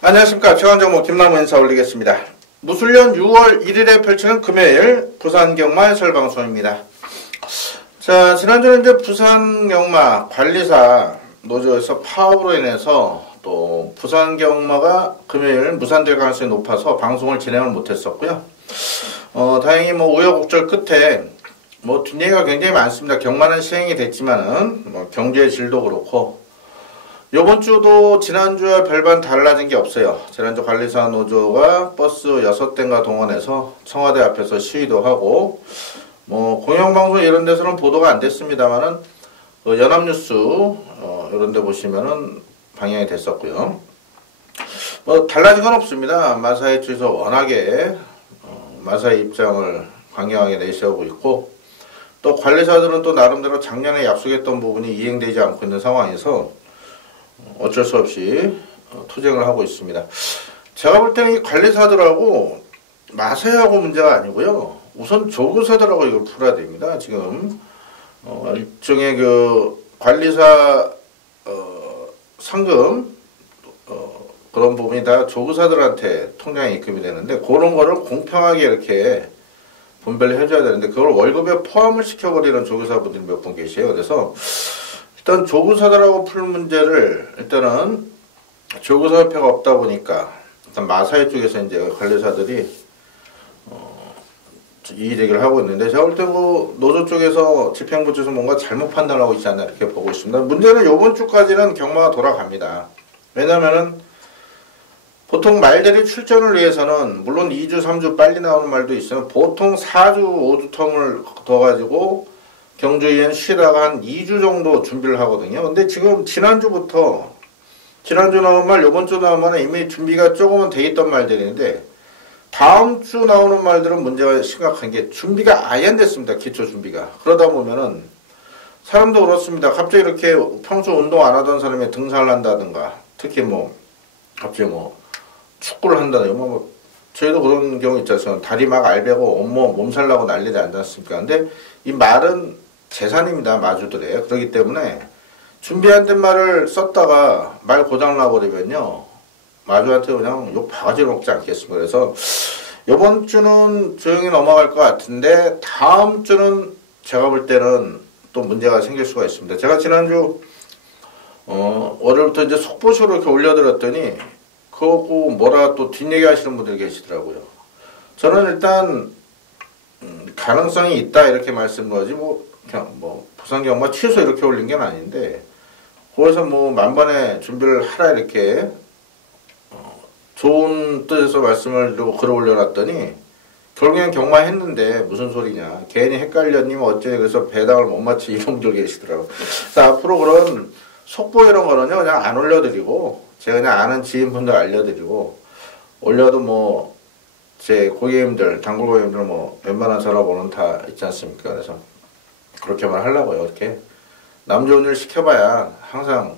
안녕하십니까. 최강정모 김남우 인사 올리겠습니다. 무술년 6월 1일에 펼치는 금요일 부산경마 해설방송입니다. 자, 지난주에 이제 부산경마 관리사 노조에서 파업으로 인해서 또 부산경마가 금요일 무산될 가능성이 높아서 방송을 진행을 못했었고요. 다행히 우여곡절 끝에 뒷얘기가 굉장히 많습니다. 경마는 시행이 됐지만은 경제의 질도 그렇고 요번 주도 지난주와 별반 달라진 게 없어요. 지난주 관리사 노조가 버스 6대인가 동원해서 청와대 앞에서 시위도 하고 공영방송 이런 데서는 보도가 안 됐습니다만은 연합뉴스 이런 데 보시면은 방영이 됐었고요. 달라진 건 없습니다. 마사회 쪽에서 워낙에 마사회 입장을 강경하게 내세우고 있고 또 관리사들은 또 나름대로 작년에 약속했던 부분이 이행되지 않고 있는 상황에서 어쩔 수 없이 투쟁을 하고 있습니다. 제가 볼 때는 이 관리사들하고 마사회하고 문제가 아니고요. 우선 조교사들하고 이걸 풀어야 됩니다. 지금 일종의 그 관리사 상금 그런 부분이 다 조교사들한테 통장에 입금이 되는데 그런 거를 공평하게 이렇게 분배를 해줘야 되는데 그걸 월급에 포함을 시켜버리는 조교사분들이 몇 분 계세요. 그래서 일단 조교사들하고 풀 문제를 일단은 조교사협회가 없다 보니까 일단 마사회 쪽에서 이제 관리사들이 이의제기를 하고 있는데 제가 볼 때 노조 쪽에서 집행부 쪽에서 뭔가 잘못 판단하고 있지 않나 이렇게 보고 있습니다. 문제는 요번 주까지는 경마가 돌아갑니다. 왜냐면은 보통 말들이 출전을 위해서는 물론 2주 3주 빨리 나오는 말도 있으면 보통 4주 5주 텀을 더 가지고 경주위엔 쉬다가 한 2주 정도 준비를 하거든요. 근데 지금 지난주 나온 말, 요번 주 나온 말은 이미 준비가 조금은 돼 있던 말들인데 다음 주 나오는 말들은 문제가 심각한 게 준비가 아예 안 됐습니다. 기초 준비가. 그러다 보면은 사람도 그렇습니다. 갑자기 이렇게 평소 운동 안 하던 사람이 등산을 한다든가 특히 갑자기 축구를 한다든가 저희도 그런 경우 있지 않습니까? 다리 막 알배고 온몸 몸살 나고 난리지 않습니까? 근데 이 말은 재산입니다. 마주들의. 그렇기 때문에 준비 안 된 말을 썼다가 말 고장 나버리면요. 마주한테 그냥 욕 바가지를 먹지 않겠습니까? 그래서 이번 주는 조용히 넘어갈 것 같은데 다음 주는 제가 볼 때는 또 문제가 생길 수가 있습니다. 제가 지난주 월요일부터 이제 속보쇼를 이렇게 올려드렸더니 그거 뭐라 또 뒷얘기 하시는 분들이 계시더라고요. 저는 일단 가능성이 있다 이렇게 말씀거지 부산경마 취소 이렇게 올린 게 아닌데 거기서 만번에 준비를 하라 이렇게 좋은 뜻에서 말씀을 드리고 글을 올려놨더니 결국엔 경마했는데 무슨 소리냐 괜히 헷갈렸니면 어째 그래서 배당을 못 맞추 이런 분들 계시더라고요. 그래서 앞으로 그런 속보 이런 거는요 그냥 안 올려드리고 제가 그냥 아는 지인분들 알려드리고 올려도 제 고객님들 단골 고객님들 웬만한 전화번호는 다 있지 않습니까? 그래서 그렇게만 하려고요. 이렇게 남 좋은 일 시켜봐야 항상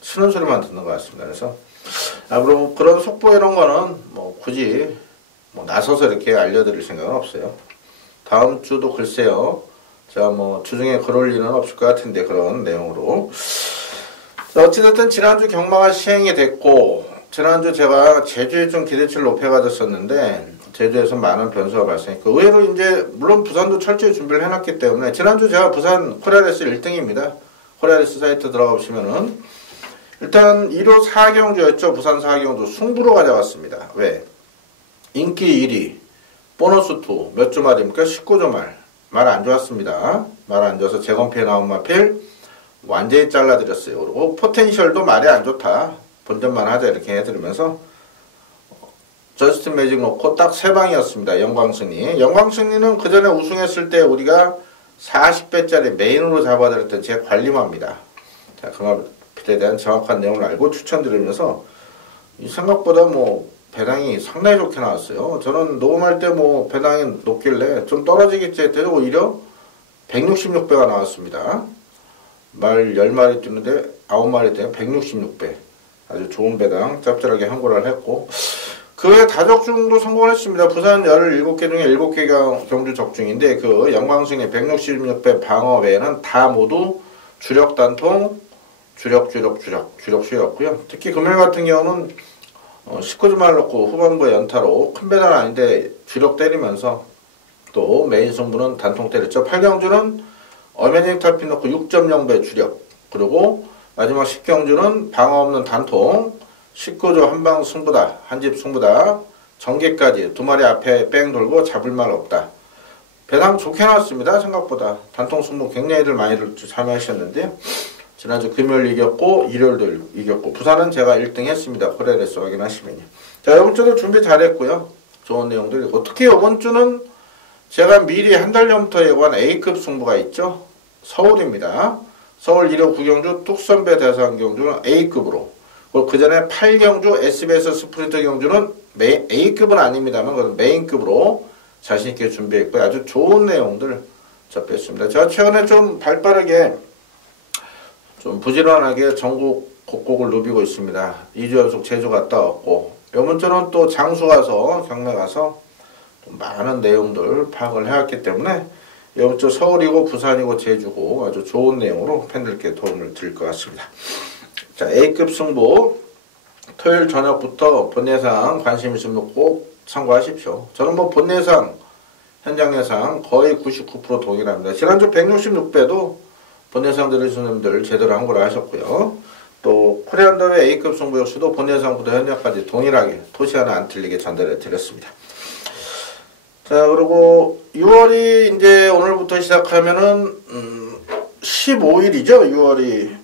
싫은 소리만 듣는 것 같습니다. 그래서 앞으로 그런 속보 이런 거는 굳이 나서서 이렇게 알려드릴 생각은 없어요. 다음 주도 글쎄요. 제가 주중에 글 올 일은 없을 것 같은데 그런 내용으로. 어찌됐든 지난주 경마가 시행이 됐고 지난주 제가 제주에 좀 기대치를 높여가졌었는데 제주에서 많은 변수가 발생했고 의외로 이제 물론 부산도 철저히 준비를 해놨기 때문에 지난주 제가 부산 코리아레스 1등입니다. 코리아레스 사이트 들어가 보시면은 일단 1호 4경주였죠. 부산 4경주 승부로 가져갔습니다. 왜? 인기 1위 보너스 2 몇 주 말입니까? 19주 말 안 좋았습니다. 말 안 좋아서 재검피에 나온 마필 완전히 잘라드렸어요. 그리고 포텐셜도 말이 안 좋다. 본전만 하자 이렇게 해드리면서 저스틴 매직 놓고 딱 3방이었습니다. 영광승리는 그 전에 우승했을 때 우리가 40배짜리 메인으로 잡아드렸던 제 관리마입니다. 자, 그 마필에 대한 정확한 내용을 알고 추천드리면서 생각보다 배당이 상당히 좋게 나왔어요. 저는 녹음할 때 배당이 높길래 좀 떨어지겠지 했더니 오히려 166배가 나왔습니다. 말 10마리 뛰는데 9마리 때문에 166배. 아주 좋은 배당 짭짤하게 항고를 했고 그 외에 다적중도 성공을 했습니다. 부산 17개 중에 7개가 경주 적중인데 그 영광승의 166배 방어 외에는 다 모두 주력 단통 주력수였고요. 특히 금요일 같은 경우는 19주말 놓고 후반부에 연타로 큰 배달 아닌데 주력 때리면서 또 메인 승부는 단통 때렸죠. 8경주는 어메닝 탈핀 놓고 6.0배 주력, 그리고 마지막 10경주는 방어 없는 단통, 19조 한방 승부다, 한집 승부다, 전개까지 두 마리 앞에 뺑 돌고 잡을 말 없다. 배당 좋게 나왔습니다. 생각보다 단통 승부 굉장히들 많이들 참여하셨는데요. 지난주 금요일 이겼고 일요일도 이겼고 부산은 제가 1등 했습니다. 코레레스 확인하시면요. 자, 이번 주도 준비 잘했고요. 좋은 내용들이 있고, 특히 이번 주는 제가 미리 한 달 전부터 예고한 A급 승부가 있죠. 서울입니다. 서울 1호 9경주 뚝선배 대상 경주는 A급으로, 그리고 그 전에 8경주 SBS 스프린트 경주는 A급은 아닙니다만 그건 메인급으로 자신있게 준비했고요. 아주 좋은 내용들 접했습니다. 제가 최근에 좀 발빠르게 좀 부지런하게 전국 곳곳을 누비고 있습니다. 2주 연속 제주 갔다 왔고, 이번 주는 또 장수 가서 경매 가서 많은 내용들 파악을 해왔기 때문에 이번 주 서울이고 부산이고 제주고 아주 좋은 내용으로 팬들께 도움을 드릴 것 같습니다. 자, A급 승부 토요일 저녁부터 본 예상 관심 있으면 꼭 참고하십시오. 저는 뭐 본 예상, 현장 예상 거의 99% 동일합니다. 지난주 166배도 본 예상 들으시는 분들 제대로 한 걸 하셨고요. 또 코리안더웨 A급 승부 역시도 본 예상부터 현장까지 동일하게 토시 하나 안 틀리게 전달해 드렸습니다. 자, 그리고 6월이 이제 오늘부터 시작하면은 15일이죠. 6월이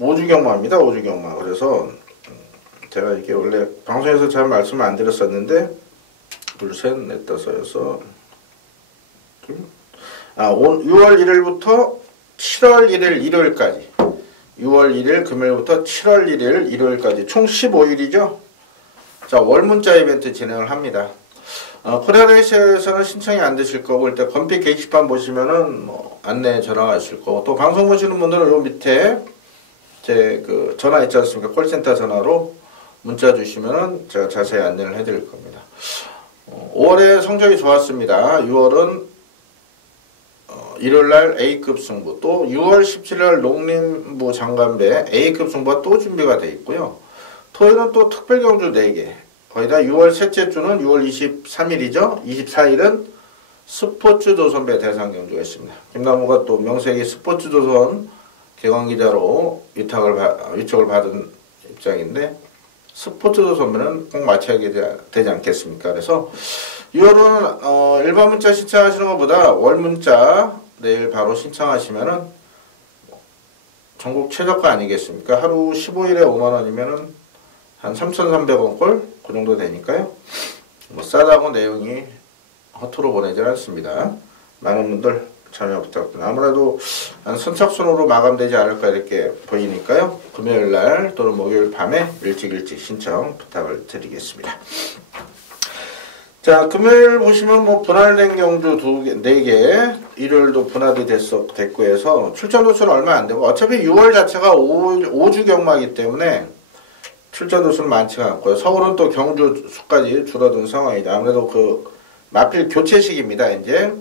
5주 경마입니다. 5주 경마. 그래서 제가 이게 원래 방송에서 잘 말씀을 안 드렸었는데 둘, 셋, 넷, 다섯, 여섯 6월 1일부터 7월 1일 일요일까지, 6월 1일 금요일부터 7월 1일 일요일까지 총 15일이죠. 자, 월문자 이벤트 진행을 합니다. 코리아레이스에서는 신청이 안 되실 거고, 일단 건피 게시판 보시면은 뭐 안내 전화가 있을 거고, 또 방송 보시는 분들은 요 밑에 제 그 전화 있지 않습니까? 콜센터 전화로 문자 주시면은 제가 자세히 안내를 해드릴 겁니다. 5월에 성적이 좋았습니다. 6월은 일요일날 A급 승부, 또 6월 17일 농림부 장관배 A급 승부가 또 준비가 되어 있고요. 토요일은 또 특별경주 4개, 거기다 6월 셋째 주는 6월 23일이죠. 24일은 스포츠조선배 대상경주가 있습니다. 김남우가 또 명색이 스포츠조선 개관기자로 위촉을 받은 입장인데, 스포츠조선배는 꼭 맞춰야 되지 않겠습니까? 그래서 6월은 일반 문자 신청하시는 것보다 월 문자 내일 바로 신청하시면은 전국 최저가 아니겠습니까? 하루 15일에 5만원이면은 한 3,300원 꼴? 그 정도 되니까요. 뭐 싸다고 내용이 허투루 보내질 않습니다. 많은 분들 참여 부탁드립니다. 아무래도 한 선착순으로 마감되지 않을까 이렇게 보이니까요. 금요일날 또는 목요일 밤에 일찍 신청 부탁을 드리겠습니다. 자, 금요일 보시면 뭐 분할된 경주 4개, 일요일도 분할이 됐고 해서 출전 도수는 얼마 안 되고, 어차피 6월 자체가 5주 경마이기 때문에 출전 도수는 많지가 않고요. 서울은 또 경주 수까지 줄어든 상황이죠. 아무래도 그 마필 교체 시기입니다. 이제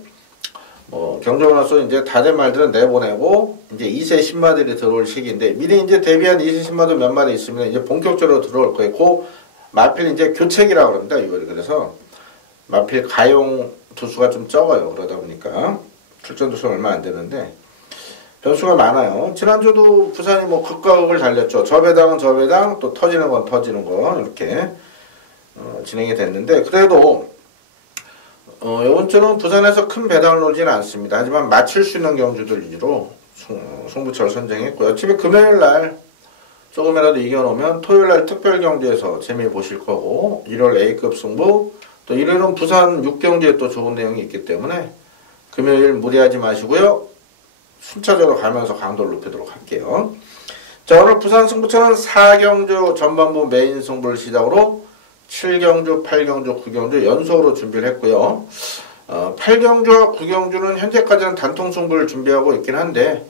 뭐 경주로서 이제 다된 말들은 내보내고 이제 2세 신마들이 들어올 시기인데, 미리 이제 데뷔한 2세 신마들 몇 마리 있으면 이제 본격적으로 들어올 거예요. 그 마필 이제 교체기라고 합니다. 6월이. 그래서 마필 가용 두수가 좀 적어요. 그러다 보니까 출전 두수는 얼마 안 되는데 변수가 많아요. 지난주도 부산이 뭐 극과 극을 달렸죠. 저 배당은 저 배당, 또 터지는 건 터지는 거, 이렇게 진행이 됐는데, 그래도 이번 주는 부산에서 큰 배당을 놓지는 않습니다. 하지만 맞출 수 있는 경주들 위주로 승부처를 선정했고요. 어차피 금요일날 조금이라도 이겨놓으면 토요일날 특별 경주에서 재미 보실 거고, 일요일 A급 승부, 또 일요일은 부산 6경주에 또 좋은 내용이 있기 때문에 금요일 무리하지 마시고요. 순차적으로 가면서 강도를 높이도록 할게요. 자, 오늘 부산 승부처는 4경주 전반부 메인 승부를 시작으로 7경주, 8경주, 9경주 연속으로 준비를 했고요. 8경주와 9경주는 현재까지는 단통 승부를 준비하고 있긴 한데,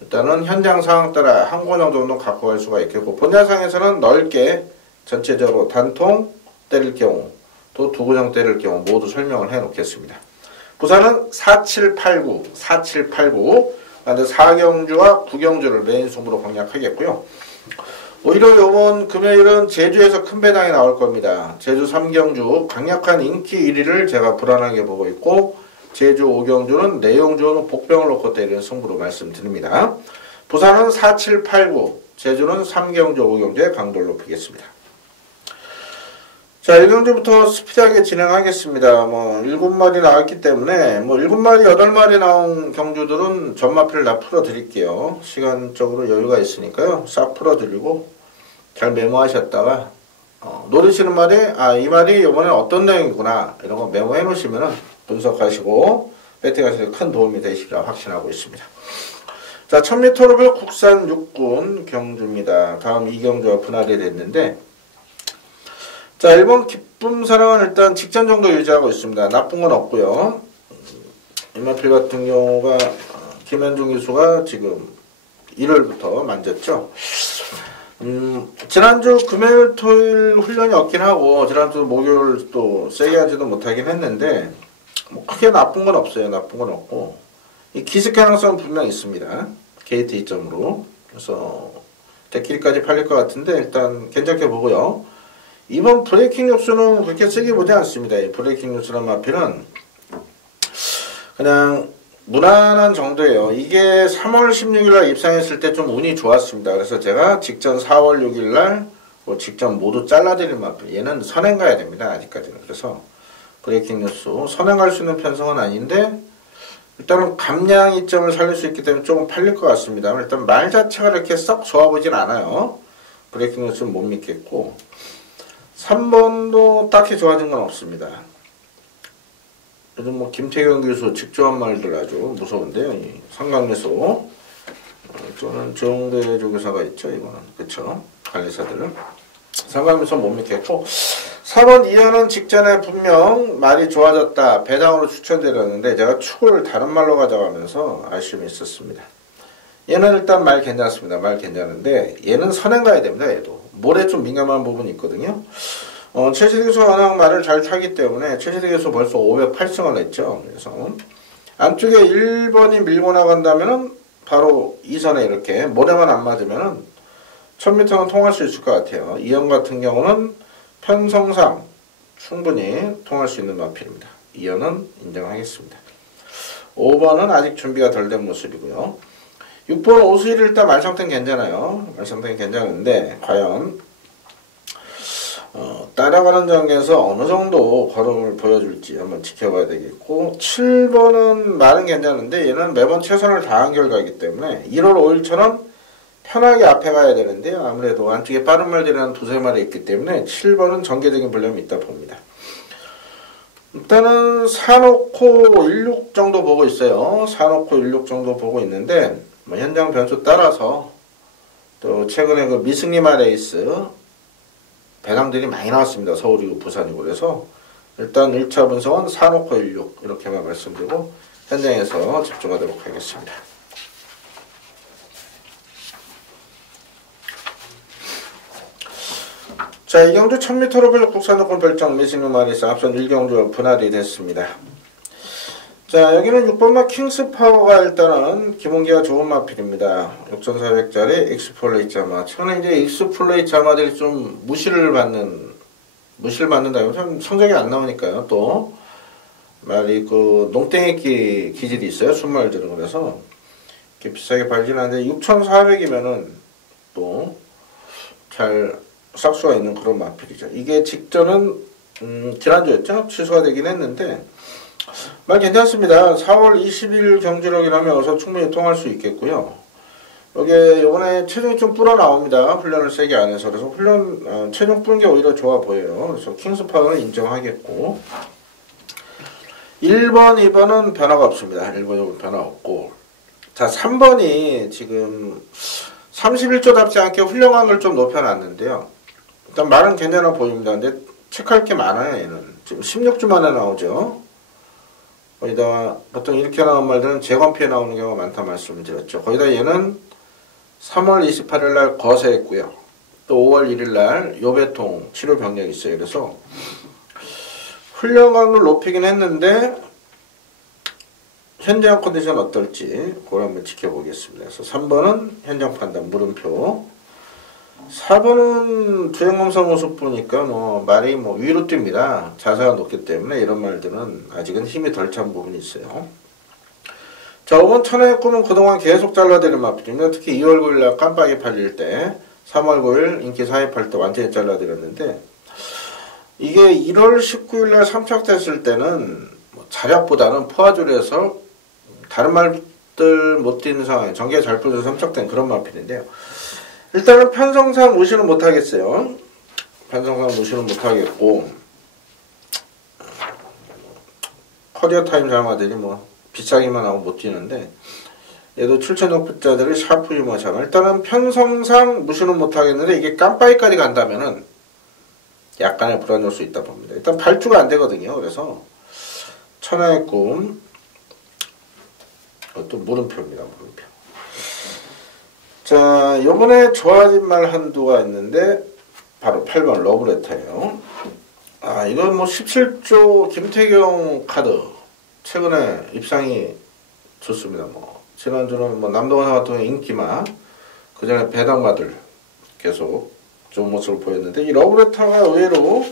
일단은 현장 상황 따라 한 권형 정도 갖고 갈 수가 있겠고, 본야상에서는 넓게 전체적으로 단통 때릴 경우, 또 두 구장 때릴 경우 모두 설명을 해 놓겠습니다. 부산은 4789, 4789, 4경주와 9경주를 메인 승부로 공략하겠고요. 오히려 요번 금요일은 제주에서 큰 배당이 나올 겁니다. 제주 3경주 강력한 인기 1위를 제가 불안하게 보고 있고 제주 5경주는 내용주는 복병을 놓고 때리는 승부로 말씀드립니다. 부산은 4, 7, 8, 9, 제주는 3경주, 5경주에 강도를 높이겠습니다. 자, 1경주부터 스피드하게 진행하겠습니다. 7마리 나왔기 때문에 7마리, 8마리 나온 경주들은 전마필을 다 풀어드릴게요. 시간적으로 여유가 있으니까요. 싹 풀어드리고 잘 메모하셨다가 노리시는 말이 이 말이 이번에 어떤 내용이구나 이런 거 메모해 놓으시면 분석하시고 배팅하시는 데 큰 도움이 되시리라 확신하고 있습니다. 자, 1000m로별 국산 육군 경주입니다. 다음 2경주가 분할이 됐는데 자, 1번 기쁨사랑은 일단 직전 정도 유지하고 있습니다. 나쁜 건 없고요. 이마필 같은 경우가 김현중 기수가 지금 1월부터 만졌죠. 지난주 금요일 토요일 훈련이 없긴 하고 지난주 목요일 또 세게 하지도 못하긴 했는데 크게 나쁜 건 없어요. 나쁜 건 없고 이 기습 가능성은 분명 있습니다. 게이트 2점으로 그래서 대끼리까지 팔릴 것 같은데 일단 괜찮게 보고요. 이번 브레이킹 뉴스는 그렇게 세게 보지 않습니다. 이 브레이킹 뉴스란 마필은 그냥 무난한 정도예요. 이게 3월 16일날 입상했을 때 좀 운이 좋았습니다. 그래서 제가 직전 4월 6일날 직전 모두 잘라드린 마필. 얘는 선행 가야 됩니다. 아직까지는. 그래서 브레이킹 뉴스 선행 갈 수 있는 편성은 아닌데 일단은 감량 이점을 살릴 수 있기 때문에 조금 팔릴 것 같습니다. 일단 말 자체가 이렇게 썩 좋아 보진 않아요. 브레이킹 뉴스는 못 믿겠고 3번도 딱히 좋아진 건 없습니다. 요즘 김태경 교수 직조한 말들 아주 무서운데요. 이 삼강매소 또는 조용대 조교사가 있죠. 이거는 그쵸 관리사들 삼강매소 못 믿겠고 4번 이하는 직전에 분명 말이 좋아졌다 배당으로 추천드렸는데 제가 축을 다른 말로 가져가면서 아쉬움이 있었습니다. 얘는 일단 말 괜찮습니다. 말 괜찮은데 얘는 선행 가야 됩니다. 얘도 모래 좀 민감한 부분이 있거든요. 최시대 교수 워낙 말을 잘 타기 때문에 최시대 교수 벌써 508승을 했죠. 그래서 안쪽에 1번이 밀고 나간다면은 바로 2선에 이렇게 모래만 안 맞으면은 1000m는 통할 수 있을 것 같아요. 이형 같은 경우는 편성상 충분히 통할 수 있는 마필입니다. 이형은 인정하겠습니다. 5번은 아직 준비가 덜 된 모습이고요. 6번 오수일 일단 말상태는 괜찮아요. 말상태는 괜찮은데 과연 따라가는 장에서 어느 정도 걸음을 보여줄지 한번 지켜봐야 되겠고 7번은 말은 괜찮은데 얘는 매번 최선을 다한 결과이기 때문에 1월 5일처럼 편하게 앞에 가야 되는데요. 아무래도 안쪽에 빠른 말들이 한 두세 마리 있기 때문에 7번은 전개적인 불량이 있다 봅니다. 일단은 사놓고 16 정도 보고 있어요. 사놓고 16 정도 보고 있는데 현장 변수 따라서 또 최근에 그 미승리마 레이스 배당들이 많이 나왔습니다. 서울이고 부산이고 그래서 일단 1차 분석은 사놓고 16 이렇게만 말씀드리고 현장에서 집중하도록 하겠습니다. 자, 이경주 1000m로 국산조건 별정 미승리마 레이스 앞선 1경주 분할이 됐습니다. 자, 여기는 6번마 킹스파워가 일단은 기본기가 좋은 마필입니다. 6400짜리 익스플레이 자마. 최근에 이제 익스플레이 자마들이 좀 무시를 받는다면 참 성적이 안 나오니까요. 또 말이 그 농땡이끼 기질이 있어요. 순말들은 그래서 이렇게 비싸게 팔지는 않는데 6400이면은 또 잘 싹수가 있는 그런 마필이죠. 이게 직전은 지난주였죠. 취소가 되긴 했는데 말 괜찮습니다. 4월 20일 경주력이라면서 충분히 통할 수 있겠고요. 여기에 이번에 체중이 좀 불어 나옵니다. 훈련을 세게 안 해서. 그래서 체중 뿌는 게 오히려 좋아 보여요. 그래서 킹스파워는 인정하겠고 1번, 2번은 변화가 없습니다. 1번은 변화 없고 자, 3번이 지금 31조답지 않게 훌륭함을 좀 높여놨는데요. 일단 말은 괜찮아 보입니다. 근데 체크할 게 많아요. 얘는 지금 16주 만에 나오죠. 거기다 보통 이렇게 나온 말들은 재검피에 나오는 경우가 많다 말씀을 드렸죠. 거기다 얘는 3월 28일 날 거세했고요. 또 5월 1일 날 요배통 치료 병력이 있어요. 그래서 훈련감을 높이긴 했는데 현장 컨디션 어떨지 그걸 한번 지켜보겠습니다. 그래서 3번은 현장 판단 물음표, 4번은 주행검사 모습 보니까 뭐 말이 뭐 위로 뜁니다. 자세가 높기 때문에 이런 말들은 아직은 힘이 덜 찬 부분이 있어요. 자, 5번 천하의 꿈은 그동안 계속 잘라드린 마필입니다. 특히 2월 9일날 깜빡이 팔릴 때, 3월 9일 인기 사입할 때 완전히 잘라드렸는데, 이게 1월 19일날 삼착됐을 때는 뭐 자력보다는 포화줄에서 다른 말들 못 뛰는 상황에 전개 잘 풀려서 삼착된 그런 마필인데요. 일단은 편성상 무시는 못하겠어요. 편성상 무시는 못하겠고, 커리어 타임 장마들이 뭐 비싸기만 하고 못 뛰는데, 얘도 7,600자들이 샤프 유머잖아. 일단은 편성상 무시는 못하겠는데, 이게 깜빡이까지 간다면은 약간의 불안할 수 있다 봅니다. 일단 발주가 안 되거든요. 그래서 천하의 꿈, 또 물음표입니다. 물음표. 자, 요번에 좋아진 말 한두가 있는데 바로 8번 러브레터예요. 아, 이건 뭐 17조 김태경 카드 최근에 입상이 좋습니다. 뭐 지난주는 뭐 남동원 같은 경우 인기마, 그 전에 배당마들 계속 좋은 모습을 보였는데, 이 러브레터가 의외로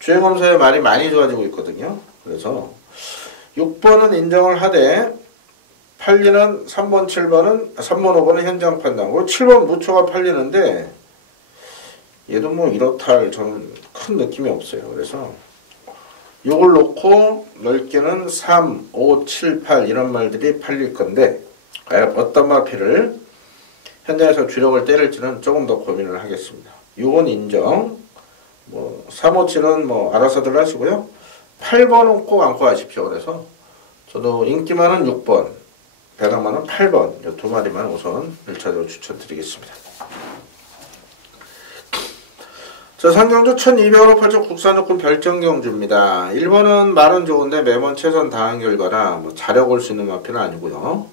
주행검사에 말이 많이 좋아지고 있거든요. 그래서 6번은 인정을 하되 팔리는 3번, 7번은 3번, 5번은 현장 판단고 7번 무초가 팔리는데 얘도 뭐 이렇다 할 저는 큰 느낌이 없어요. 그래서 요걸 놓고 넓게는 3, 5, 7, 8 이런 말들이 팔릴 건데 과연 어떤 마필을 현장에서 주력을 때릴지는 조금 더 고민을 하겠습니다. 6번 인정, 뭐 3, 5, 7은 뭐 알아서들 하시고요. 8번은 꼭 안고 가십시오. 그래서 저도 인기만은 6번, 배당만은 8번 이 두 마리만 우선 1차적으로 추천드리겠습니다. 자, 상경주 1200으로 8점 국산조건 별정경주입니다. 1번은 말은 좋은데 매번 최선 다한 결과라 뭐 자력 올 수 있는 마필은 아니고요.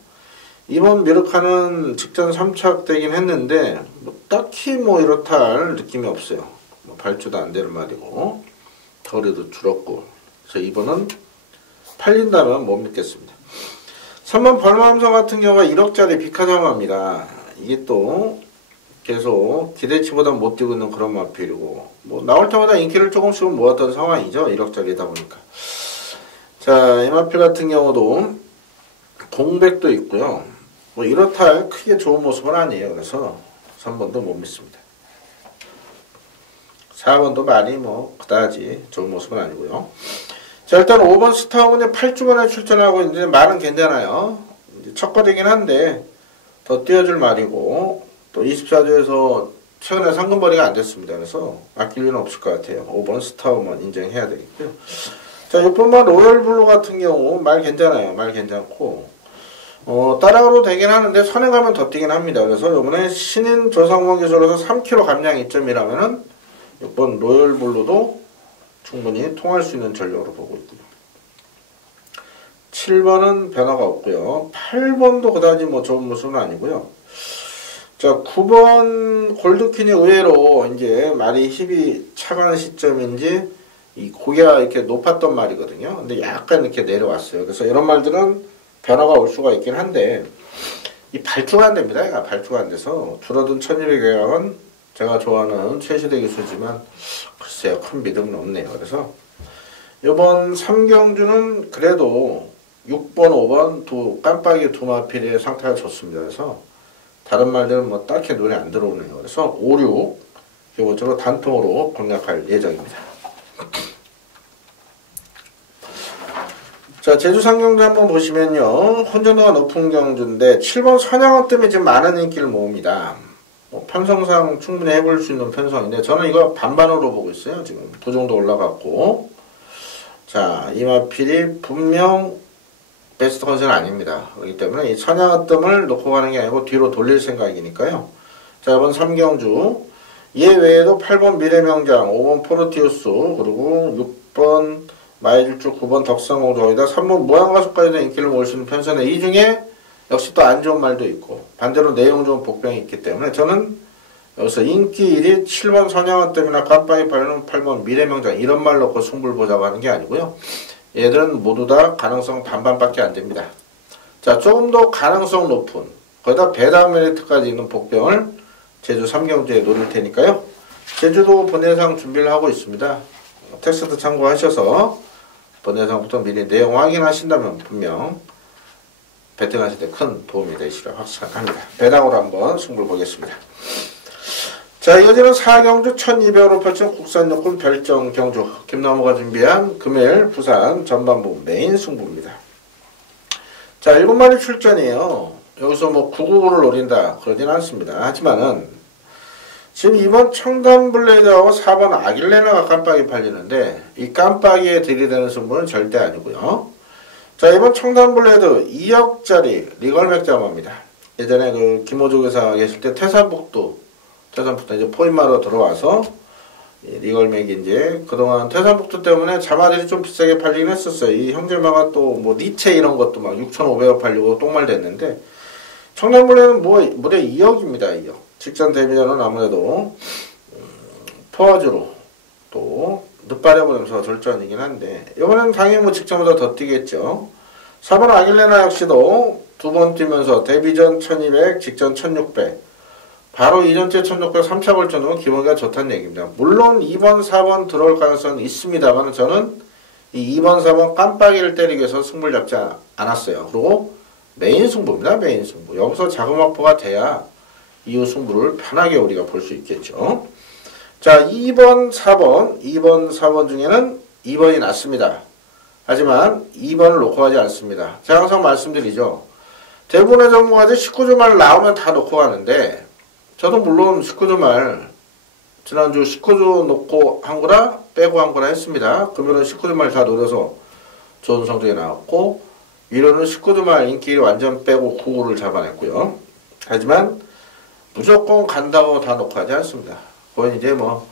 2번 미르카는 직전 3착되긴 했는데 뭐 딱히 뭐 이렇다 할 느낌이 없어요. 뭐 발주도 안 되는 말이고 거리도 줄었고, 그래서 2번은 팔린다면 못 믿겠습니다. 3번 벌마함성 같은 경우가 1억짜리 비카자마입니다. 이게 또 계속 기대치보다 못 뛰고 있는 그런 마필이고, 뭐 나올 때마다 인기를 조금씩은 모았던 상황이죠. 1억짜리다 보니까. 자, 이 마필 같은 경우도 공백도 있고요. 뭐 이렇다 할 크게 좋은 모습은 아니에요. 그래서 3번도 못 믿습니다. 4번도 많이 뭐 그다지 좋은 모습은 아니고요. 자, 일단 5번 스타운은 8주간에 출전하고 있는데 말은 괜찮아요. 첫 거리긴 한데 더 뛰어줄 말이고, 또 24주에서 최근에 상금벌이가 안 됐습니다. 그래서 아낄 일은 없을 것 같아요. 5번 스타운만 인정해야 되겠고요. 자, 6번만 로열블루 같은 경우 말 괜찮아요. 말 괜찮고 따라가도 되긴 하는데 선에 가면 더 뛰긴 합니다. 그래서 이번에 신인 조성원 기술로서 3kg 감량 이점이라면은 6번 로열블루도 충분히 통할 수 있는 전력으로 보고 있고요. 7번은 변화가 없고요. 8번도 그다지 뭐 좋은 모습은 아니고요. 자, 9번 골드퀸이 의외로 이제 말이 힙이 차가는 시점인지 이 고개가 이렇게 높았던 말이거든요. 근데 약간 이렇게 내려왔어요. 그래서 이런 말들은 변화가 올 수가 있긴 한데 이 발주가 안 됩니다. 얘가 발주가 안 돼서 줄어든 1200개랑은 제가 좋아하는 최시대 기수지만 글쎄요, 큰 믿음은 없네요. 그래서 이번 3경주는 그래도 6번, 5번 두 깜빡이 두 마필의 상태가 좋습니다. 그래서 다른 말들은 뭐 딱히 눈에 안 들어오네요. 그래서 5, 6 기본적으로 단통으로 공략할 예정입니다. 자, 제주 상경주 한번 보시면요. 혼전도가 높은 경주인데 7번 선양원 때문에 지금 많은 인기를 모읍니다. 편성상 충분히 해볼 수 있는 편성인데 저는 이거 반반으로 보고 있어요. 지금 그 정도 올라갔고, 자, 이 마필이 분명 베스트 컨셉은 아닙니다. 그렇기 때문에 이 선양어뜸을 놓고 가는 게 아니고 뒤로 돌릴 생각이니까요. 자, 이번 3경주 얘 외에도 8번 미래명장, 5번 포르티우스, 그리고 6번 마일주, 9번 덕성공주, 거기다 3번 무한가속까지도 인기를 모을 수 있는 편선에 이 중에 역시 또 안 좋은 말도 있고 반대로 내용 좋은 복병이 있기 때문에 저는 여기서 인기 1위 7번 선양어뜸이나 깜빡이 팔리는 8번 미래명장 이런 말 놓고 승부를 보자고 하는 게 아니고요. 얘들은 모두 다 가능성 반반밖에 안 됩니다. 자, 조금 더 가능성 높은 거기다 배당 메리트까지 있는 복병을 제주 3경주에 노릴 테니까요. 제주도 본예상 준비를 하고 있습니다. 텍스트 참고하셔서 본예상부터 미리 내용 확인하신다면 분명 배팅하실 때 큰 도움이 되시리라 확신합니다. 배당으로 한번 승부를 보겠습니다. 자, 이어지는 4경주 1200으로 펼친 국산육군 별정 경주 김나무가 준비한 금일 부산 전반부 메인 승부입니다. 자, 7마리 출전이에요. 여기서 뭐 999를 노린다 그러진 않습니다. 하지만은 지금 2번 청담블레이드하고 4번 아길레나가 깜빡이 팔리는데 이 깜빡이에 들이대는 승부는 절대 아니고요. 자, 이번 청담블레이드 2억짜리 리걸맥자마입니다. 예전에 그 김호조 교사 계실 때 태산북도 이제 포인마로 들어와서 리걸맥이 이제 그동안 태산북도 때문에 자마들이 좀 비싸게 팔리긴 했었어요. 이 형제마가 또 뭐 니체 이런 것도 막 6,500원 팔리고 똥말 됐는데 청담블레이드는 뭐 무려 2억입니다. 2억. 직전 데뷔전은 아무래도 포화주로 또 늦바려보면서 절전이긴 한데 이번에는 당연히 뭐 직전보다 더 뛰겠죠. 4번 아길레나 역시도 두 번 뛰면서 데뷔전 1200, 직전 1600 바로 이전째 1600 3차 걸쳐놓으면 기분가 좋다는 얘기입니다. 물론 2번, 4번 들어올 가능성은 있습니다만 저는 이 2번, 4번 깜빡이를 때리기 위해서 승부를 잡지 않았어요. 그리고 메인 승부입니다. 메인 승부. 여기서 자금 확보가 돼야 이후 승부를 편하게 우리가 볼 수 있겠죠. 자, 2번, 4번 중에는 2번이 낫습니다. 하지만 2번을 놓고 가지 않습니다. 제가 항상 말씀드리죠. 대부분의 전문가들 19주 말 나오면 다 놓고 가는데 저도 물론 19주 말 지난주 19주 놓고 한 거라 빼고 한 거라 했습니다. 그러면 19주 말 다 노려서 좋은 성적이 나왔고 위로는 19주 말 인기를 완전 빼고 9구를 잡아냈고요. 하지만 무조건 간다고 다 놓고 하지 않습니다. 그건 이제 뭐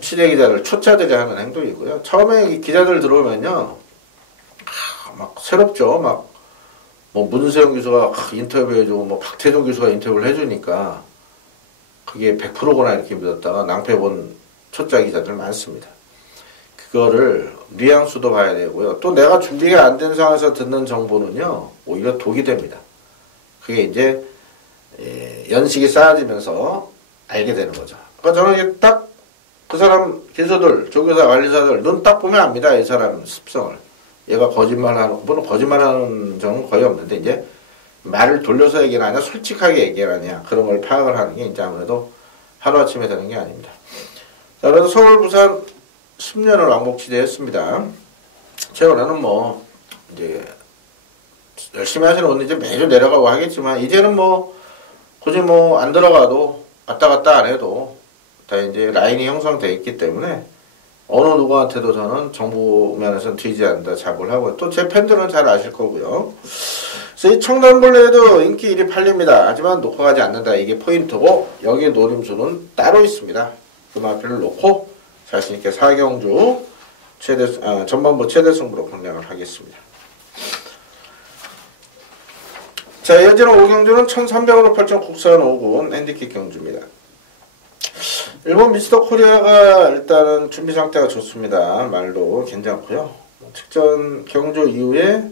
취재 기자들 초짜들이 하는 행동이고요. 처음에 기자들 들어오면요 막 새롭죠. 막 뭐 문세영 교수가 인터뷰해주고 뭐 박태종 교수가 인터뷰를 해주니까 그게 100%구나 이렇게 믿었다가 낭패 본 초짜 기자들 많습니다. 그거를 뉘앙스도 봐야 되고요. 또 내가 준비가 안 된 상황에서 듣는 정보는요 오히려 독이 됩니다. 그게 이제 연식이 쌓여지면서 알게 되는 거죠. 그러니까 저는 딱 그 사람 기수들, 조교사, 관리사들 눈 딱 보면 압니다. 이 사람 습성을. 얘가 거짓말하는, 물론 거짓말하는 적은 거의 없는데 이제 말을 돌려서 얘기를 하냐, 솔직하게 얘기를 하냐 그런 걸 파악을 하는 게 이제 아무래도 하루아침에 되는 게 아닙니다. 자, 그래서 서울, 부산 10년을 왕복지대했습니다. 최근에는 뭐 이제 열심히 하시는 분들 이제 매주 내려가고 하겠지만 이제는 뭐 굳이 뭐 안 들어가도 왔다 갔다 안 해도 다 이제 라인이 형성되어 있기 때문에 어느 누구한테도 저는 정부 면에서는 튀지 않는다 자부를 하고 또 제 팬들은 잘 아실 거고요. 그래서 이 청담블레이드 인기 1위 팔립니다. 하지만 놓고 가지 않는다. 이게 포인트고 여기 노림수는 따로 있습니다. 그 마필을 놓고 자신있게 4경주 전반부 최대 승부로 경량을 하겠습니다. 자, 이어지는 5경주는 1300으로 펼친 국산 5군 핸디캡 경주입니다. 일본 미스터 코리아가 일단은 준비 상태가 좋습니다. 말도 괜찮고요. 직전 경주 이후에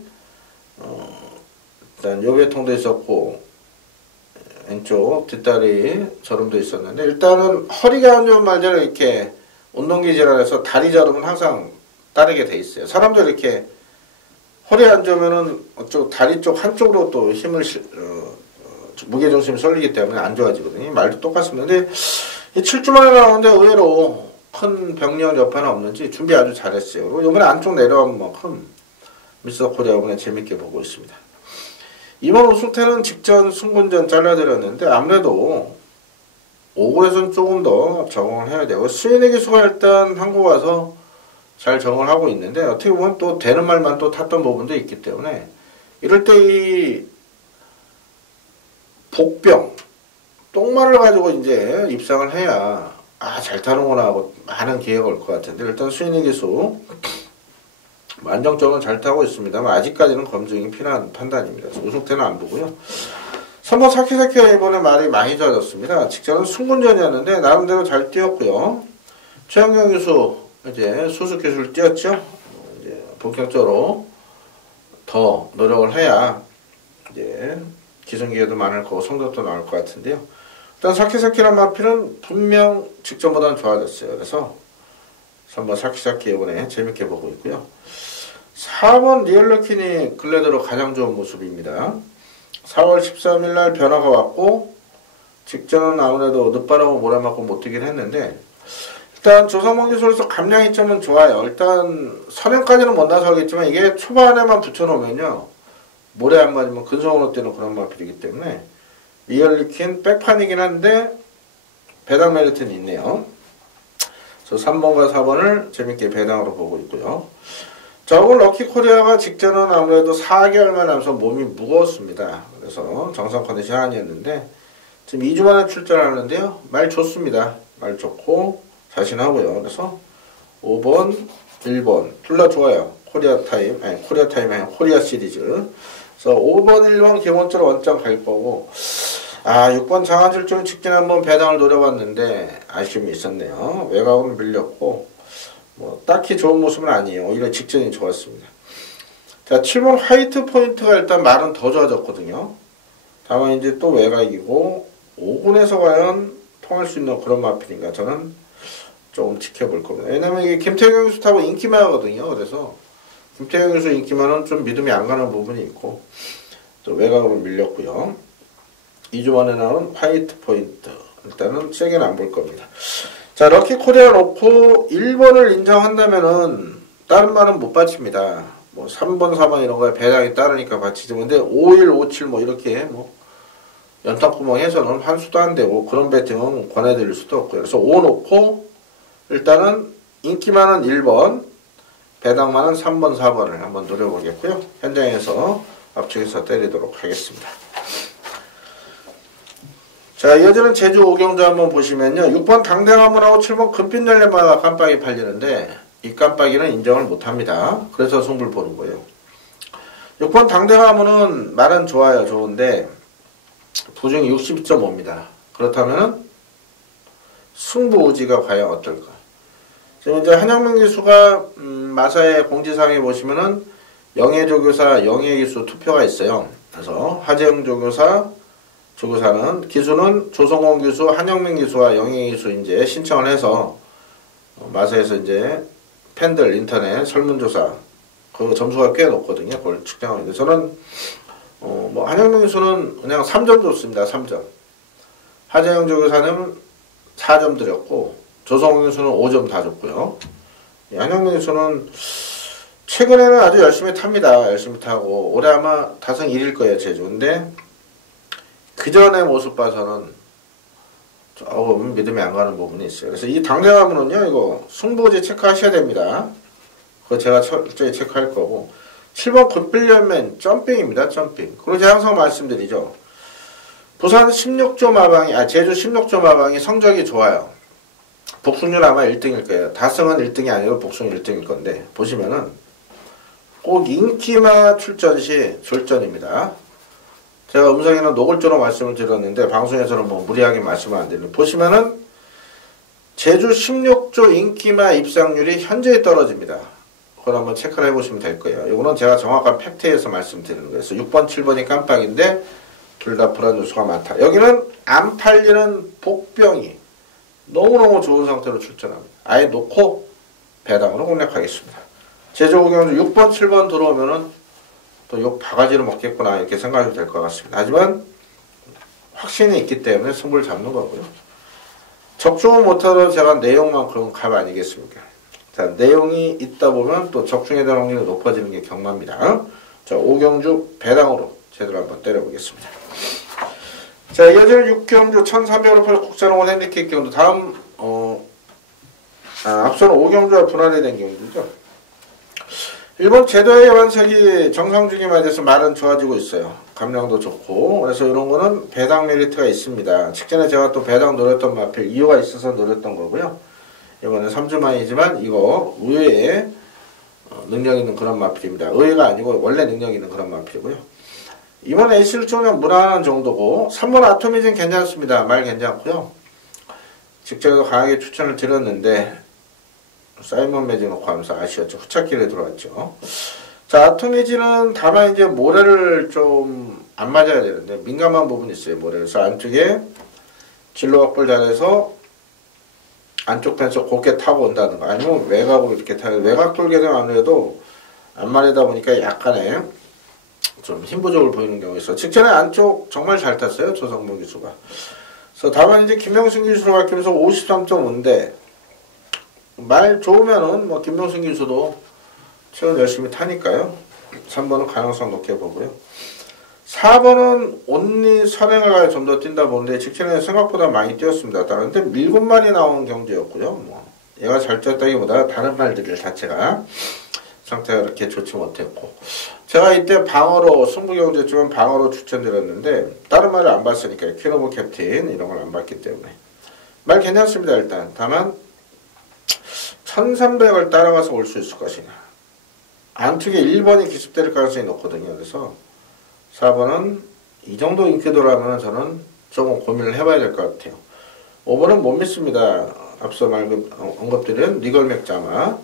일단 요배통도 있었고 왼쪽 뒷다리 저름도 있었는데 일단은 허리가 안 좋은 말들은 이렇게 운동기 질환에서 다리 저름은 항상 따르게 돼 있어요. 사람들 이렇게 허리 안 좋으면은 다리 쪽 한쪽으로 또 힘을 무게중심이 쏠리기 때문에 안 좋아지거든요. 말도 똑같습니다. 근데 이 7주 만에 나오는데 의외로 큰 병력 여파는 없는지 준비 아주 잘했어요. 그리고 이번에 안쪽 내려온 만큼 미스터 코리아 이번에 재밌게 보고 있습니다. 이번 우승태는 직전 승군전 잘라드렸는데 아무래도 5군에서는 조금 더 적응을 해야 되고 수인의 기수가 일단 한국 와서 잘 적응을 하고 있는데 어떻게 보면 또 되는 말만 또 탔던 부분도 있기 때문에 이럴 때 이 복병 똥말을 가지고 이제 입상을 해야 잘 타는구나 하고 많은 기회가 올 것 같은데 일단 수인의 기수 안정적으로 잘 타고 있습니다만 아직까지는 검증이 필요한 판단입니다. 우승태는 안 보고요. 3번 사키사키가 이번에 말이 많이 좋아졌습니다. 직전은 승군전이었는데 나름대로 잘 뛰었고요. 최영경 기수 이제 수습 기술을 뛰었죠. 이제 본격적으로 더 노력을 해야 이제 기승기회도 많을 거고 성적도 나올 것 같은데요. 일단 사키사키란 마필은 분명 직전보다는 좋아졌어요. 그래서 3번 사키사키 이번에 재밌게 보고 있고요. 4번 리얼러킨이 근래 들어 가장 좋은 모습입니다. 4월 13일 날 변화가 왔고 직전은 아무래도 늦바라고 모래맞고 못 뛰긴 했는데 일단 조성모 기술에서 감량 이점은 좋아요. 일단 선행까지는 못 나서겠지만 이게 초반에만 붙여놓으면요 모래 안 맞으면 근성으로 뛰는 그런 마필이기 때문에 리얼리킨 백판이긴 한데 배당 메리트는 있네요. 그래서 3번과 4번을 재밌게 배당으로 보고 있고요. 자, 오늘 럭키코리아가 직전은 아무래도 4개월만 하면서 몸이 무거웠습니다. 그래서 정상 컨디션 아니었는데 지금 2주 만에 출전하는데요. 말 좋습니다. 말 좋고 자신하고요. 그래서 5번, 1번 둘 다 좋아요. 코리아 타임 아니 코리아 시리즈. 그래서 5번, 1번 기본적으로 원점 갈 거고 6번 장한줄좀 직전에 한번 배당을 노려봤는데 아쉬움이 있었네요. 외곽은 밀렸고 뭐 딱히 좋은 모습은 아니에요. 오히려 직전이 좋았습니다. 자, 7번 화이트 포인트가 일단 말은 더 좋아졌거든요. 다만 이제 또 외곽이고 5군에서 과연 통할 수 있는 그런 마필인가 저는 조금 지켜볼 겁니다. 왜냐면 이게 김태경 교수 타고 인기만하거든요. 그래서 김태경 교수 인기만은 좀 믿음이 안 가는 부분이 있고 또 외곽으로 밀렸고요. 2주 만에 나온 화이트 포인트 일단은 세게는 안 볼 겁니다. 자, 럭키 코리아 놓고 1번을 인정한다면은 다른 말은 못 받칩니다. 뭐 3번, 4번 이런 거에 배당이 따르니까 받치지. 근데 51, 57 뭐 이렇게 뭐 연탄구멍 해서는 환수도 안 되고 그런 배팅은 권해드릴 수도 없고요. 그래서 5 놓고 일단은 인기 많은 1번, 배당 많은 3번, 4번을 한번 노려보겠고요. 현장에서 앞쪽에서 때리도록 하겠습니다. 자, 이어지는 제주 오경주 한번 보시면요. 6번 당대가문하고 7번 금빛 열레마가 깜빡이 팔리는데 이 깜빡이는 인정을 못합니다. 그래서 승부를 보는 거예요. 6번 당대가문은 말은 좋아요. 좋은데 부중 62.5입니다. 그렇다면 승부 의지가 과연 어떨까? 지금 이제 한영민 기수가 마사의 공지사항에 보시면은 영예조교사 영예기수 투표가 있어요. 그래서 하재영 조교사는 기수는 조성원 기수, 한영민 기수와 영예 기수 이제 신청을 해서 마사에서 이제 팬들 인터넷 설문조사 그 점수가 꽤 높거든요. 그걸 측정하고 있는데 저는 뭐 한영민 기수는 그냥 3점 줬습니다. 3점. 하재영 조교사는 4점 드렸고 조성원 기수는 5점 다 줬고요. 한영민 기수는 최근에는 아주 열심히 탑니다. 열심히 타고 올해 아마 다승 1일 거예요. 제주인데 그 전의 모습 봐서는 조금 믿음이 안 가는 부분이 있어요. 그래서 이 당대가문은요, 이거 승부지 체크하셔야 됩니다. 그거 제가 철저히 체크할 거고. 7번 금빌리언맨 점핑입니다. 점핑. 그리고 제가 항상 말씀드리죠. 부산 16조 마방이, 제주 16조 마방이 성적이 좋아요. 복승률 아마 1등일 거예요. 다승은 1등이 아니고 복승 1등일 건데, 보시면은 꼭 인기마 출전 시 졸전입니다. 제가 음성에는 노골적으로 말씀을 드렸는데 방송에서는 뭐 무리하게 말씀을 안 드리는데 보시면은 제주 16조 인기마 입상률이 현저히 떨어집니다. 그걸 한번 체크를 해보시면 될 거예요. 이거는 제가 정확한 팩트에서 말씀드리는 거예요. 그래서 6번, 7번이 깜빡인데 둘 다 불안 요소가 많다. 여기는 안 팔리는 복병이 너무너무 좋은 상태로 출전합니다. 아예 놓고 배당으로 공략하겠습니다. 제주 오경주 6번, 7번 들어오면은 또 욕 바가지로 먹겠구나 이렇게 생각이 될 것 같습니다. 하지만 확신이 있기 때문에 승부를 잡는 거고요. 적중을 못하더라도 제가 내용만큼 갑 아니겠습니까? 자, 내용이 있다 보면 또 적중에 대한 확률이 높아지는 게 경마입니다. 자, 오경주 배당으로 제대로 한번 때려보겠습니다. 자, 이어지는 6경주 1300원 국산홍원 핸디캡 경주 다음 앞서는 오경주와 분할이 된 경주죠. 일본 제도의 완석이 정상 중에 맞아서 말은 좋아지고 있어요. 감량도 좋고. 그래서 이런 거는 배당 메리트가 있습니다. 직전에 제가 또 배당 노렸던 마필 이유가 있어서 노렸던 거고요. 이번에 3주 만이지만 이거 의외의 능력 있는 그런 마필입니다. 의외가 아니고 원래 능력 있는 그런 마필이고요. 이번 A씨를 쪼면 무난한 정도고 3번 아토미진 괜찮습니다. 말 괜찮고요. 직전에도 강하게 추천을 드렸는데 사이먼 매직 놓고 하면서 아쉬웠죠. 후착길에 들어왔죠. 자, 아토미지는 다만 이제 모래를 좀 안 맞아야 되는데 민감한 부분이 있어요. 모래에서 안쪽에 진로 확보를 잘해서 안쪽 펜서 곱게 타고 온다는 거, 아니면 외곽으로 이렇게 타요. 외곽 돌게 되면 아무래도 앞마리다 보니까 약간의 좀 힘부족을 보이는 경우가 있어. 직전에 안쪽 정말 잘 탔어요, 조성모 기수가. 그래서 다만 이제 김명승 기수로 바뀌면서 53.5인데 말 좋으면은 뭐 김명승 기수도 최근 열심히 타니까요. 3번은 가능성 높게 보고요. 4번은 온리 선행을 좀 더 뛴다 보는데 직전에 생각보다 많이 뛰었습니다. 그런데 밀고 많이 나온 경주였고요. 뭐 얘가 잘 뛰었다기보다 다른 말들 자체가 상태가 그렇게 좋지 못했고, 제가 이때 방어로 승부 경주였지만 방어로 추천드렸는데 다른 말을 안 봤으니까 퀸오브 캡틴 이런 걸 안 봤기 때문에 말 괜찮습니다. 일단 다만 1300을 따라가서 올 수 있을 것이냐, 안쪽에 1번이 기습될 가능성이 높거든요. 그래서 4번은 이 정도 인기도라면 저는 조금 고민을 해봐야 될 것 같아요. 5번은 못 믿습니다. 앞서 언급드린 리걸 맥자마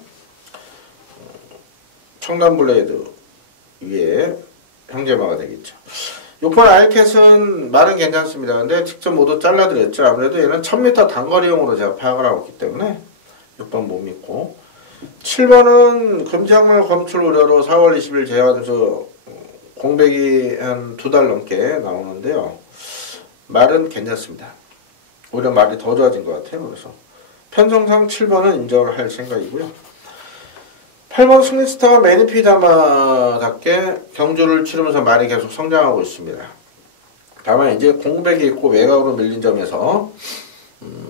청담 블레이드 위에 형제마가 되겠죠. 6번 알캣은 말은 괜찮습니다. 근데 직접 모두 잘라드렸죠. 아무래도 얘는 1000m 단거리용으로 제가 파악을 하고 있기 때문에 6번 못 믿고, 7번은 금지약물 검출 우려로 4월 20일 제한해서 공백이 한 2달 넘게 나오는데요. 말은 괜찮습니다. 오히려 말이 더 좋아진 것 같아요. 그래서 편성상 7번은 인정을 할 생각이고요. 8번 승리스타가 매니피다마답게 경주를 치르면서 말이 계속 성장하고 있습니다. 다만 이제 공백이 있고 외곽으로 밀린 점에서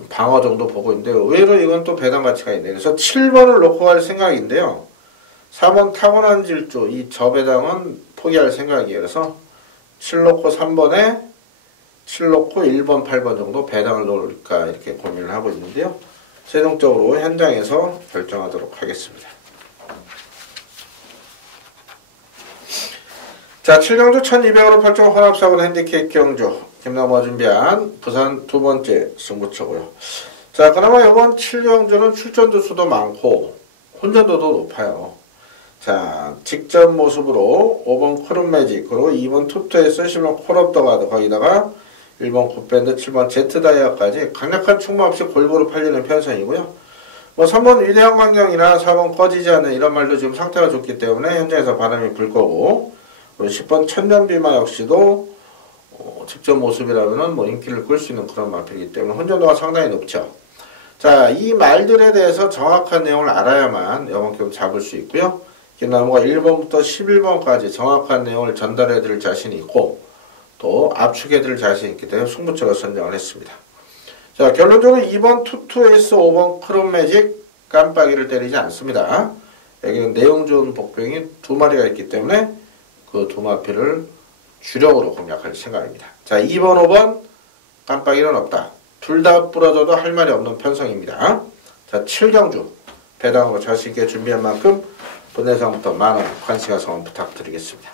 방어 정도 보고 있는데 의외로 이건 또 배당 가치가 있네요. 그래서 7번을 놓고 갈 생각인데요. 4번 타고난 질주, 이 저배당은 포기할 생각이에요. 그래서 7 놓고 3번에 7 놓고 1번, 8번 정도 배당을 놓을까 이렇게 고민을 하고 있는데요. 최종적으로 현장에서 결정하도록 하겠습니다. 자, 7경주 1200으로 8종 혼합사고는 핸디캡 경주 김남호가 준비한 부산 두 번째 승부처고요. 자, 그나마 이번 7경주는 출전도 수도 많고 혼전도도 높아요. 자, 직전 모습으로 5번 크룸매직, 그리고 2번 투투에서 10번 콜옵더가드, 거기다가 1번 굿밴드, 7번 제트다이아까지 강력한 충무 없이 골고루 팔리는 편성이고요. 뭐 3번 위대한 광경이나 4번 꺼지지 않는 이런 말도 지금 상태가 좋기 때문에 현장에서 바람이 불 거고, 그리고 10번 천년비마 역시도 직전 모습이라면은 뭐 인기를 끌 수 있는 그런 마필이기 때문에 혼전도가 상당히 높죠. 자, 이 말들에 대해서 정확한 내용을 알아야만 이번 경기 잡을 수 있고요. 김나무가 1번부터 11번까지 정확한 내용을 전달해 드릴 자신이 있고 또 압축해 드릴 자신이 있기 때문에 승부처로 선정을 했습니다. 자, 결론적으로 2번 투투에이스, 5번 크롬매직 깜빡이를 때리지 않습니다. 여기는 내용 좋은 복병이 2마리가 있기 때문에 그 2마필을 주력으로 공략할 생각입니다. 자, 2번, 5번 깜빡이는 없다. 둘 다 부러져도 할 말이 없는 편성입니다. 자, 7경주 배당으로 자신있게 준비한 만큼 본회상부터 많은 관심과 성원 부탁드리겠습니다.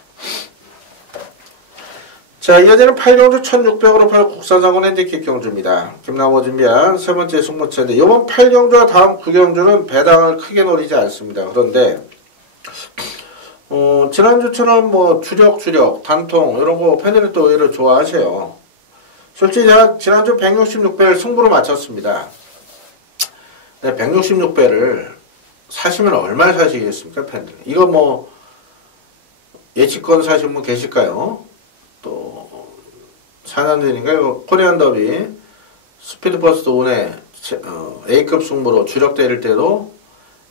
자, 이어지는 8경주 1600으로 팔 국산상군 핸디캡 경주입니다. 김남호 준비한 세 번째 승부처인데 이번 8경주와 다음 9경주는 배당을 크게 노리지 않습니다. 그런데 지난주처럼 뭐 주력, 단통 이런 거 팬들이 또 의외로 좋아하세요. 솔직히 제가 지난주 166배를 승부로 맞췄습니다. 166배를 사시면 얼마나 사시겠습니까, 팬들? 이거 뭐 예치권 사신 분 계실까요? 또 사년되니까 이거 코리안 더비 스피드버스트 온에 A급 승부로 주력 때릴 때도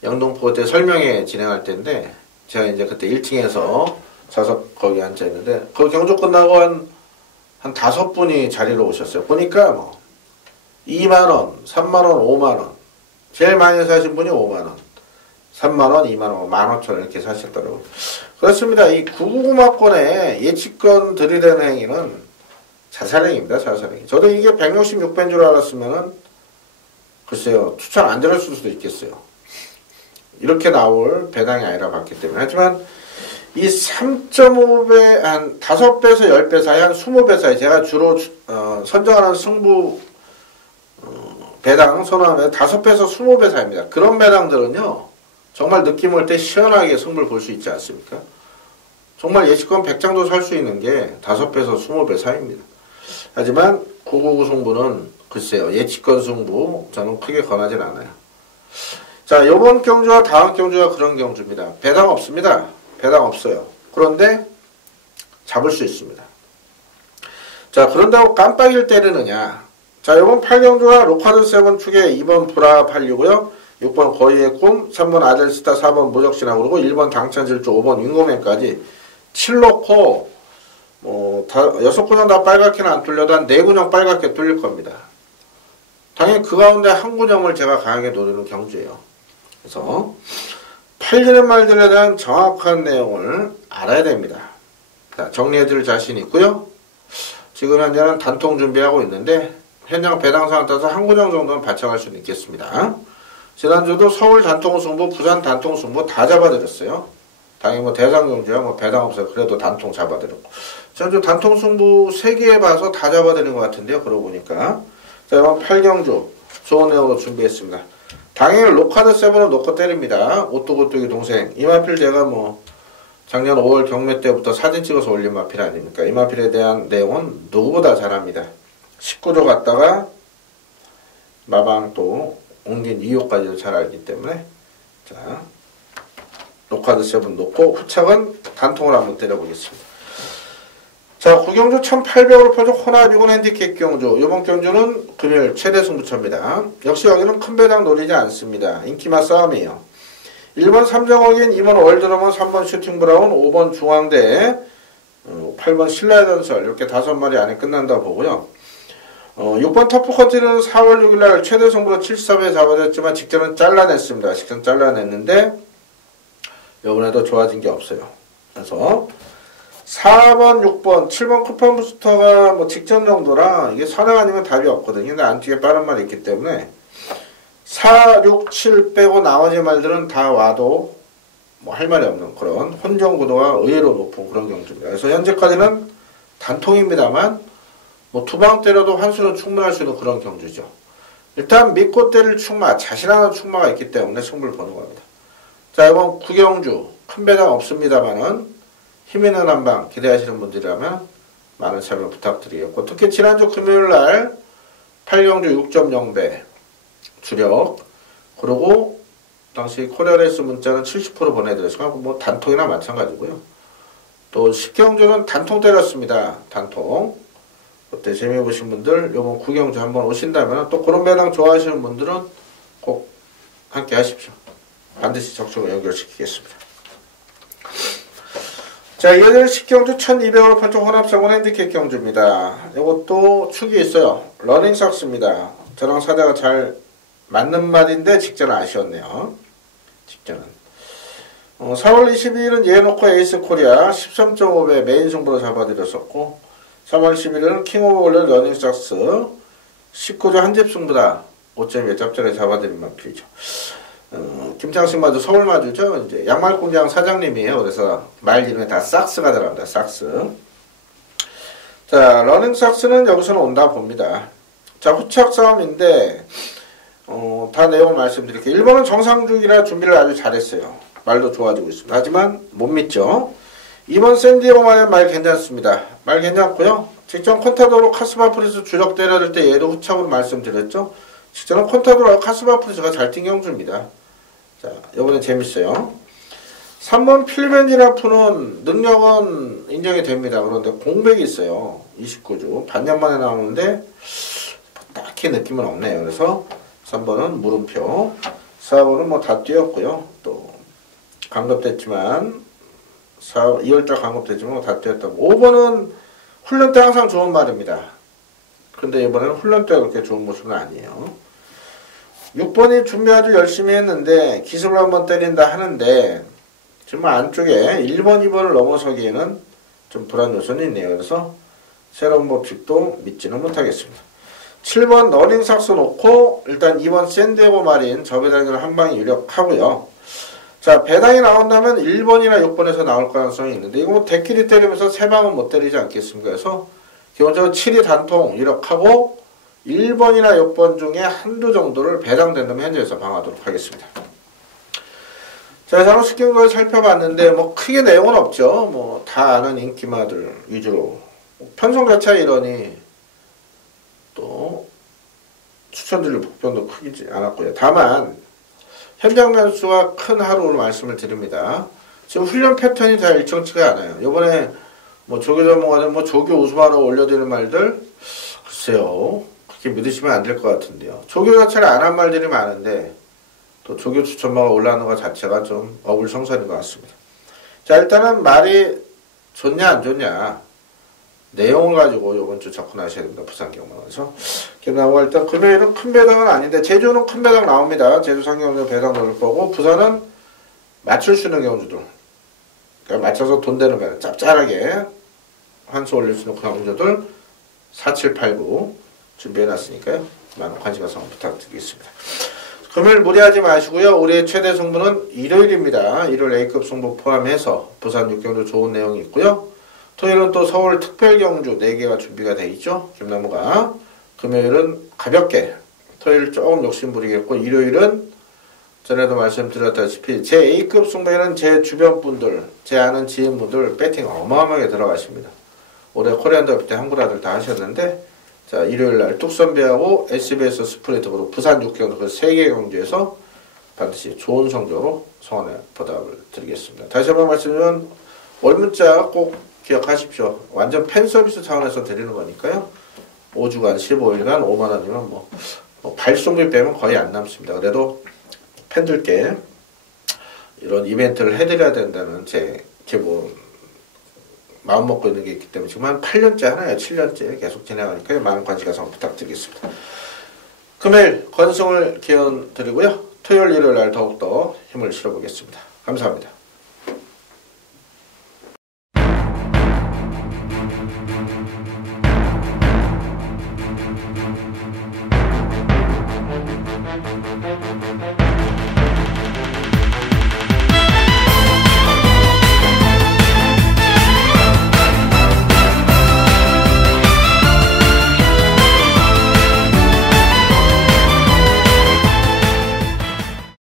영등포 때 설명회 진행할 때인데 제가 이제 그때 1층에서 좌석 거기 앉아있는데 그 경주 끝나고 한 5분이 자리로 오셨어요. 보니까 뭐 2만원, 3만원, 5만원 제일 많이 사신 분이 5만원, 3만원, 2만원, 15,000원 이렇게 사셨더라고요. 그렇습니다. 이 999막권에 예치권 들이대는 행위는 자살행위입니다. 자살행위. 저도 이게 166배인 줄 알았으면은 글쎄요, 추천 안 들을 수도 있겠어요. 이렇게 나올 배당이 아니라 봤기 때문에. 하지만 이 3.5배, 한 5배에서 10배 사이, 한 20배 사이, 제가 주로 선정하는 승부 배당 선호하면 5배에서 20배 사이입니다. 그런 배당들은요, 정말 느낌 올 때 시원하게 승부를 볼 수 있지 않습니까? 정말 예치권 100장도 살 수 있는 게 5배에서 20배 사이입니다. 하지만 999 승부는 글쎄요. 예측권 승부 저는 크게 권하진 않아요. 자, 요번 경주와 다음 경주가 그런 경주입니다. 배당 없습니다. 배당 없어요. 그런데 잡을 수 있습니다. 자, 그런다고 깜빡이를 때리느냐. 자, 요번 8경주가 로카드 7 축에 2번 브라 8이고요. 6번 거의의 꿈, 3번 아델스타, 4번 무적신화 그리고 1번 당찬질주, 5번 윙고맨까지 7놓고 6군형 다 빨갛게는 안 뚫려도 한 4군형 빨갛게 뚫릴 겁니다. 당연히 그 가운데 한 군형을 제가 강하게 노리는 경주예요. 그래서 팔리는 말들에 대한 정확한 내용을 알아야 됩니다. 자, 정리해드릴 자신이 있고요. 지금 현재는 단통 준비하고 있는데 현장 배당 상황 따라서 한 군형 정도는 발생할 수는 있겠습니다. 지난주도 서울 단통 승부, 부산 단통 승부 다 잡아드렸어요. 당연히 뭐 대상 경주야 뭐 배당 없어요. 그래도 단통 잡아드렸고. 지난주 단통 승부 3개 봐서 다 잡아드린 것 같은데요. 그러고 보니까. 자, 이번 8경주 좋은 내용으로 준비했습니다. 당연히 로카드 7을 놓고 때립니다. 오뚜고뚜기 동생. 이 마필 제가 뭐 작년 5월 경매 때부터 사진 찍어서 올린 마필 아닙니까? 이 마필에 대한 내용은 누구보다 잘합니다. 19조 갔다가 마방 또 옮긴 이유까지도 잘 알기 때문에 자, 로카드 7 놓고 후착은 단통을 한번 때려보겠습니다. 자, 구경주 1800으로 펴준 호나비군 핸디캡 경주. 이번 경주는 금요일 최대 승부처입니다. 역시 여기는 큰 배당 노리지 않습니다. 인기만 싸움이에요. 1번 삼정어긴, 2번 월드러먼, 3번 슈팅브라운, 5번 중앙대, 8번 신라의 전설 이렇게 5마리 안에 끝난다 보고요. 6번 터프커티는 4월 6일날 최대 승부로 73회 잡아줬지만 직전은 잘라냈습니다. 직전 잘라냈는데 이번에도 좋아진 게 없어요. 그래서 4번, 6번, 7번 쿠폰 부스터가 뭐 직전 정도라 이게 선행 아니면 답이 없거든요. 근데 안쪽에 빠른 말이 있기 때문에 4, 6, 7 빼고 나머지 말들은 다 와도 뭐 할 말이 없는 그런 혼전 구도가 의외로 높은 그런 경주입니다. 그래서 현재까지는 단통입니다만 뭐 두 방 때려도 환수는 충분할 수 있는 그런 경주죠. 일단 믿고 때릴 충마, 자신하는 충마가 있기 때문에 승부를 보는 겁니다. 자, 이번 구경주 큰 배당 없습니다만은 힘있는 한방 기대하시는 분들이라면 많은 참여 부탁드리겠고, 특히 지난주 금요일날 8경주 6.0배 주력, 그리고 당시 코리아레이스 문자는 70% 보내드렸으니까 뭐 단통이나 마찬가지고요. 또 10경주는 단통 때렸습니다. 단통. 그때 재미 보신 분들 요번 구경주 한번 오신다면 또 그런 배당 좋아하시는 분들은 꼭 함께 하십시오. 반드시 적극적으로 연결시키겠습니다. 자, 이어지는 10경주 1200으로 판촉 혼합상원 핸디캡 경주입니다. 이것도 축이 있어요. 러닝삭스입니다. 저랑 사대가 잘 맞는 말인데 직전은 아쉬웠네요. 직전은. 4월 22일은 예놓고 에이스 코리아 13.5배 메인 승부로 잡아드렸었고, 3월 11일은 킹 오브 올레 러닝삭스 19조 한집 승부다 5.2배 짭짤하게 잡아드린 마필이죠. 김창식 마주 서울 마주죠. 이제 양말 공장 사장님이에요. 그래서 말 이름에 다 삭스가 들어갑니다. 삭스. 자, 러닝 삭스는 여기서는 온다 봅니다. 자, 후착 싸움인데 다 내용을 말씀드릴게요. 1번은 정상중이라 준비를 아주 잘했어요. 말도 좋아지고 있습니다. 하지만 못 믿죠. 2번 샌디에고만의 말 괜찮습니다. 말 괜찮고요. 직전 콘타도로 카스바프리스 주력 때려들 때 얘도 후착으로 말씀드렸죠. 직전은 콘타도로 카스바프리스가 잘 뛴 경주입니다. 자, 요번에 재밌어요. 3번 필벤지라프는 능력은 인정이 됩니다. 그런데 공백이 있어요. 29주. 반년 만에 나오는데 딱히 느낌은 없네요. 그래서 3번은 물음표. 4번은 뭐 다 뛰었고요. 또 강급됐지만 2월달 강급됐지만 뭐 다 뛰었다고. 5번은 훈련 때 항상 좋은 말입니다. 근데 이번에는 훈련 때 그렇게 좋은 모습은 아니에요. 6번이 준비 아주 열심히 했는데 기습을 한번 때린다 하는데 정말 안쪽에 1번, 2번을 넘어서기에는 좀 불안 요소는 있네요. 그래서 새로운 법칙도 믿지는 못하겠습니다. 7번 러닝삭스 놓고 일단 2번 샌디에고 마린 저 배당을 한 방에 유력하고요. 자, 배당이 나온다면 1번이나 6번에서 나올 가능성이 있는데 이거 뭐 대끼리 때리면서 3방은 못 때리지 않겠습니까? 그래서 기본적으로 7이 단통 유력하고 1번이나 6번 중에 한두 정도를 배당된다면 현재에서 방하도록 하겠습니다. 자, 장로 식경도를 살펴봤는데 뭐 크게 내용은 없죠. 뭐 다 아는 인기마들 위주로 편성가차 이러니 또 추천드릴 복변도 크지 않았고요. 다만 현장 변수가 큰 하루로 말씀을 드립니다. 지금 훈련 패턴이 다 일정치가 않아요. 이번에 뭐 조교 전문가들 뭐 조교 우수하라고 올려드리는 말들 글쎄요. 그렇게 믿으시면 안 될 것 같은데요. 조교 자체를 안 한 말들이 많은데 또 조교 추천마가 올라오는 것 자체가 좀 어불성설인 것 같습니다. 자, 일단은 말이 좋냐 안 좋냐 내용을 가지고 이번 주 접근하셔야 됩니다. 부산 경마에서. 경마가 일단 금요일은 큰 배당은 아닌데 제주는 큰 배당 나옵니다. 제주 상경주 배당 넣을 거고 부산은 맞출 수 있는 경주들 그러니까 맞춰서 돈 되는 배당 짭짤하게 환수 올릴 수 있는 경주들 4789 준비해놨으니까요. 많은 관심 가서 부탁드리겠습니다. 금요일 무리하지 마시고요. 우리의 최대 승부는 일요일입니다. 일요일 A급 승부 포함해서 부산 6경주 좋은 내용이 있고요. 토요일은 또 서울 특별경주 4개가 준비가 돼 있죠. 김나무가. 금요일은 가볍게 토요일 조금 욕심 부리겠고 일요일은 전에도 말씀드렸다시피 제 A급 승부에는 제 주변 분들 제 아는 지인분들 배팅 어마어마하게 들어가십니다. 올해 코리안 더비 때 한국아들 다 하셨는데 자, 일요일날 뚝선배하고 SBS 스프린트으로 부산 6경주 그 3개 경주에서 반드시 좋은 성적으로 성원에 보답을 드리겠습니다. 다시 한번 말씀드리면 월문자 꼭 기억하십시오. 완전 팬 서비스 차원에서 드리는 거니까요. 5주간 15일간 5만원이면 뭐 발송비 빼면 거의 안 남습니다. 그래도 팬들께 이런 이벤트를 해드려야 된다는 제 기본 마음 먹고 있는 게 있기 때문에 지금 한 8년째 하나요. 7년째 계속 진행하니까요. 많은 관심 가서 부탁드리겠습니다. 금요일 건승을 기원 드리고요. 토요일 일요일 날 더욱더 힘을 실어보겠습니다. 감사합니다.